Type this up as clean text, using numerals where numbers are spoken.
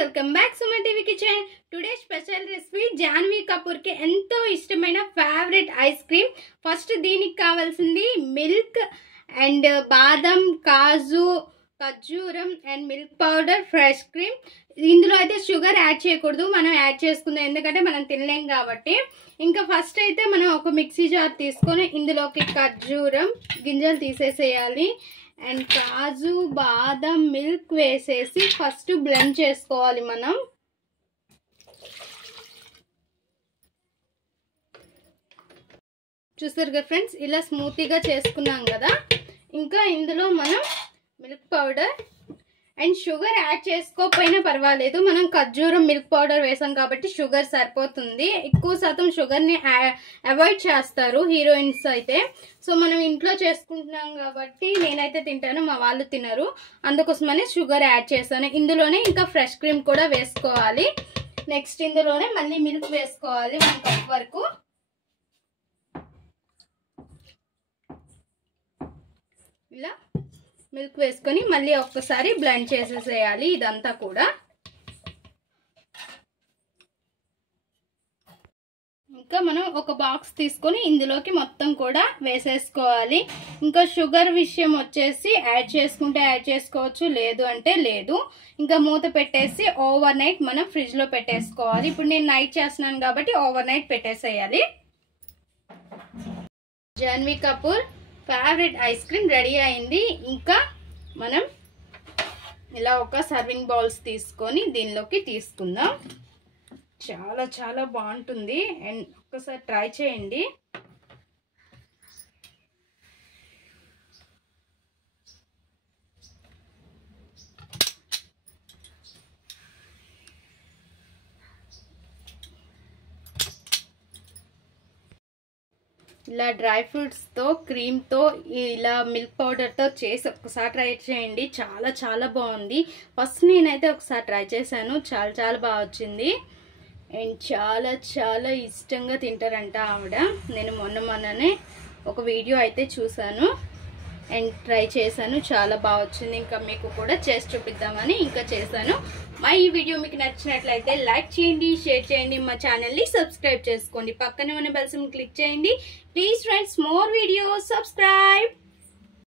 Welcome back Suman TV kitchen. Today special recipe Janhvi Kapoor కి ఎంతో ఇష్టమైన ఫేవరెట్ ఐస్ క్రీమ్. ఫస్ట్ దీనికి కావాల్సింది మిల్క్ అండ్ బాదం, కాజు, ఖర్జూరం and milk powder, fresh cream. ఇందులో అయితే షుగర్ యాడ్ చేయకూడదు, మనం యాడ్ చేసుకుందాం ఎందుకంటే మనం తినలేం కాబట్టి. ఇంకా ఫస్ట్ అయితే మనం ఒక మిక్సీ జార్ తీసుకొని ఇందులోకి ఖర్జూరం గింజలు తీసేసేయాలి అండ్ కాజు, బాదం, మిల్క్ వేసేసి ఫస్ట్ బ్లెండ్ చేసుకోవాలి. మనం చూస్తారు కదా ఫ్రెండ్స్, ఇలా స్మూతీగా చేసుకున్నాం కదా. ఇంకా ఇందులో మనం milk powder and sugar add చేసుకోకపోయినా పర్వాలేదు, మనం ఖర్జూరం, మిల్క్ పౌడర్ వేసాం కాబట్టి షుగర్ సరిపోతుంది. ఎక్కువ శాతం షుగర్ని అవాయిడ్ చేస్తారు హీరోయిన్స్ అయితే. సో మనం ఇంట్లో చేసుకుంటున్నాం కాబట్టి నేనైతే తింటాను, మా వాళ్ళు తినరు, అందుకోసమనే షుగర్ యాడ్ చేశాను. ఇందులోనే ఇంకా ఫ్రెష్ క్రీమ్ కూడా వేసుకోవాలి. నెక్స్ట్ ఇందులోనే మళ్ళీ మిల్క్ వేసుకోవాలి 1 కప్ వరకు. ఇలా మిల్క్ వేసుకొని మళ్ళీ ఒక్కసారి బ్లెండ్ చేసేసేయాలి ఇదంతా కూడా. ఇంకా మనం ఒక బాక్స్ తీసుకొని ఇందులోకి మొత్తం కూడా వేసేసుకోవాలి. ఇంకా షుగర్ విషయం వచ్చేసి యాడ్ చేసుకుంటే యాడ్ చేసుకోవచ్చు, లేదు అంటే లేదు. ఇంకా మూత పెట్టేసి ఓవర్ నైట్ మనం ఫ్రిడ్జ్ లో పెట్టేసుకోవాలి. ఇప్పుడు నేను నైట్ చేస్తున్నాను కాబట్టి ఓవర్ నైట్ పెట్టేసేయాలి. Janhvi Kapoor favourite ice cream ready అయింది. ఇంకా మనం ఇలా ఒక సర్వింగ్ బౌల్స్ తీసుకొని దీనిలోకి తీసుకుందాం. చాలా చాలా బాగుంటుంది అండ్ ఒక్కసారి ట్రై చేయండి. ఇలా డ్రై ఫ్రూట్స్తో, క్రీమ్తో, ఇలా మిల్క్ పౌడర్తో చేసి ఒకసారి ట్రై చేయండి. చాలా చాలా బాగుంది. ఫస్ట్ నేనైతే ఒకసారి ట్రై చేశాను, చాలా చాలా బాగా వచ్చింది అండ్ చాలా చాలా ఇష్టంగా తింటారంట ఆవిడ. నేను మొన్ననే ఒక వీడియో అయితే చూశాను అండ్ ట్రై చేశాను, చాలా బాగా వచ్చింది. ఇంకా మీకు కూడా చేసి చూపిద్దామని ఇంకా చేశాను. ఈ వీడియో మీకు నచ్చినట్లయితే లైక్ చేయండి, షేర్ చేయండి, మా ఛానల్ని సబ్స్క్రైబ్ చేసుకోండి, పక్కనే ఉన్న బెల్ సింబల్ క్లిక్ చేయండి. Please friends, more videos, subscribe.